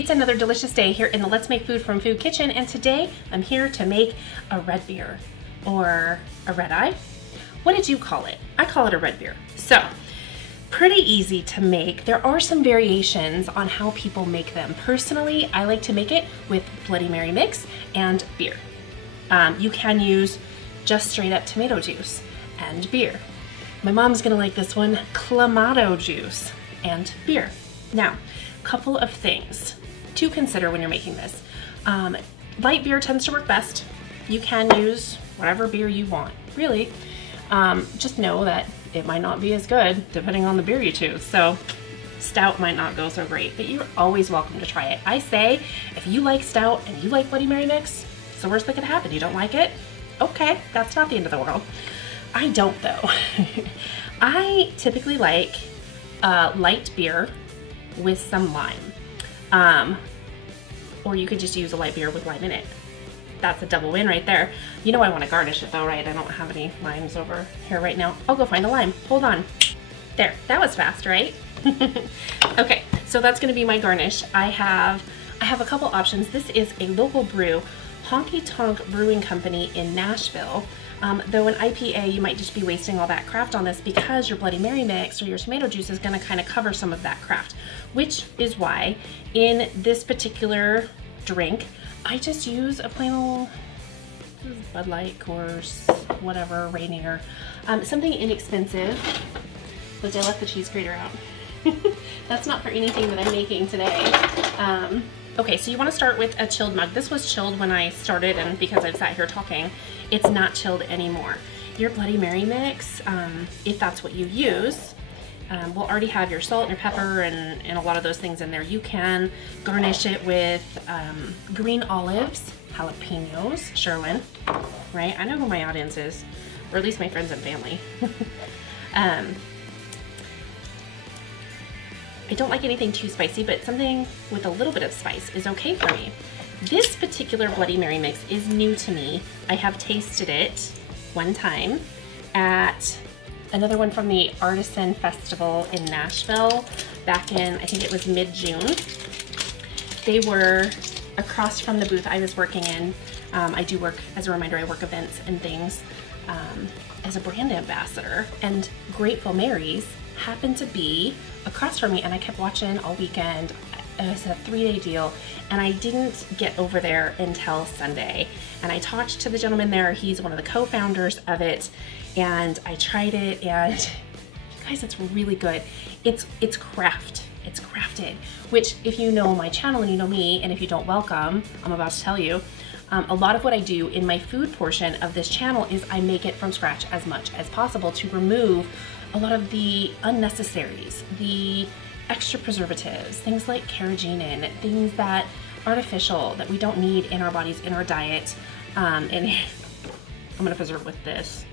It's another delicious day here in the Let's Make Food from Food Kitchen, and today I'm here to make a red beer, or a red eye. What did you call it? I call it a red beer. So, pretty easy to make. There are some variations on how people make them. Personally, I like to make it with Bloody Mary mix and beer. You can use just straight up tomato juice and beer. My mom's gonna like this one, clamato juice and beer. Now, couple of things to consider when you're making this. Light beer tends to work best. You can use whatever beer you want, really. Just know that it might not be as good depending on the beer you choose. So stout might not go so great, but you're always welcome to try it. I say, if you like stout and you like Bloody Mary mix, it's the worst that could happen. You don't like it? Okay, that's not the end of the world. I don't though. I typically like light beer with some lime. Or you could just use a light beer with lime in it. That's a double win right there. You know I want to garnish it though, right? I don't have any limes over here right now. I'll go find a lime. Hold on. There, that was fast, right? Okay, so that's gonna be my garnish. I have a couple options. This is a local brew, Honky Tonk Brewing Company in Nashville. Though an IPA, you might just be wasting all that craft on this because your Bloody Mary mix or your tomato juice is gonna kind of cover some of that craft, which is why in this particular drink, I just use a plain old Bud Light, Coors, whatever, Rainier, something inexpensive. But I left the cheese grater out. That's not for anything that I'm making today. Okay, so you want to start with a chilled mug. This was chilled when I started, and because I've sat here talking, it's not chilled anymore. Your Bloody Mary mix, if that's what you use, will already have your salt and your pepper and a lot of those things in there. You can garnish it with green olives, jalapenos, Sherwin, right? I know who my audience is, or at least my friends and family. I don't like anything too spicy, but something with a little bit of spice is okay for me. This particular Bloody Mary mix is new to me. I have tasted it one time at another one from the Artisan Festival in Nashville back in, I think it was mid-June. They were across from the booth I was working in. I do work, as a reminder, I work events and things as a brand ambassador, and Grateful Marys happened to be across from me, and I kept watching all weekend. It was a 3-day deal, and I didn't get over there until Sunday. And I talked to the gentleman there. He's one of the co-founders of it, and I tried it, and guys, it's really good. It's craft. It's crafted, which if you know my channel and you know me, and if you don't, welcome, I'm about to tell you. A lot of what I do in my food portion of this channel is I make it from scratch as much as possible to remove a lot of the unnecessaries, the extra preservatives, things like carrageenan, things that artificial that we don't need in our bodies, in our diet. And I'm gonna preserve with this.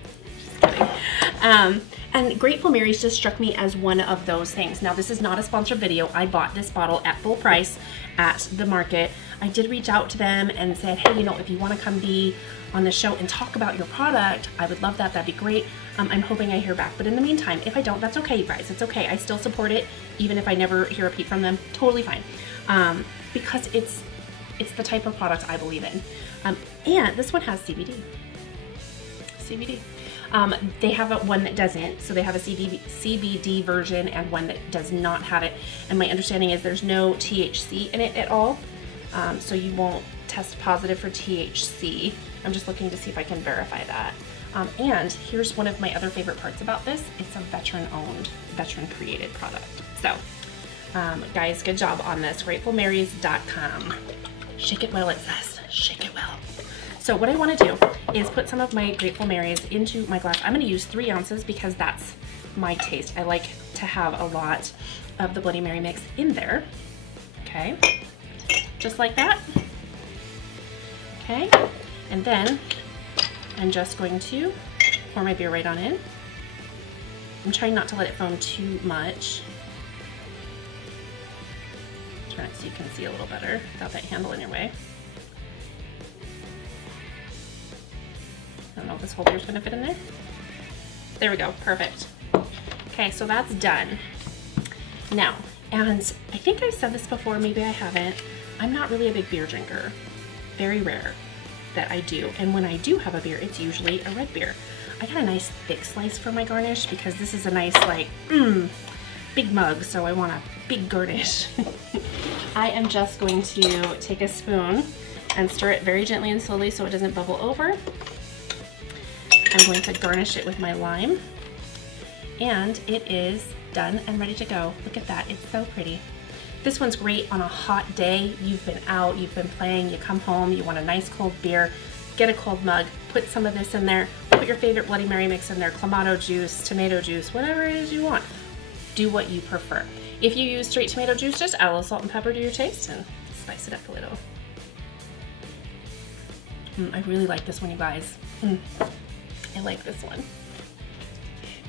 Just kidding. And Grateful Marys just struck me as one of those things. Now, this is not a sponsored video. I bought this bottle at full price at the market. I did reach out to them and said, hey, you know, if you want to come be on the show and talk about your product, I would love that. That'd be great. I'm hoping I hear back. But in the meantime, if I don't, that's okay, you guys. It's okay. I still support it, even if I never hear a peep from them. Totally fine. Because it's the type of product I believe in. And this one has CBD. CBD. They have one that doesn't, so they have a CBD version and one that does not have it. And my understanding is there's no THC in it at all, so you won't test positive for THC. I'm just looking to see if I can verify that. And here's one of my other favorite parts about this. It's a veteran-owned, veteran-created product. So, guys, good job on this. GratefulMarys.com. Shake it well, it says. Shake it well. So what I want to do is put some of my Grateful Marys into my glass. I'm going to use 3 ounces because that's my taste. I like to have a lot of the Bloody Mary mix in there. Okay, just like that. Okay, and then I'm just going to pour my beer right on in. I'm trying not to let it foam too much. Turn it so you can see a little better without that handle in your way. I don't know if this holder is going to fit in there. There we go, perfect. Okay, so that's done. Now, and I think I've said this before, maybe I haven't, I'm not really a big beer drinker. Very rare that I do. And when I do have a beer, it's usually a red beer. I got a nice thick slice for my garnish because this is a nice like, big mug, so I want a big garnish. I am just going to take a spoon and stir it very gently and slowly so it doesn't bubble over. I'm going to garnish it with my lime. And it is done and ready to go. Look at that, it's so pretty. This one's great on a hot day. You've been out, you've been playing, you come home, you want a nice cold beer, get a cold mug, put some of this in there, put your favorite Bloody Mary mix in there, clamato juice, tomato juice, whatever it is you want. Do what you prefer. If you use straight tomato juice, just add a little salt and pepper to your taste and spice it up a little. I really like this one, you guys. I like this one.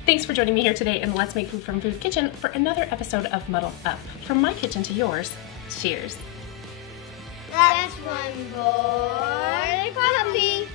Thanks for joining me here today in the Let's Make Food from Food Kitchen for another episode of Muddled Up. From my kitchen to yours, cheers. That's one boy puppy.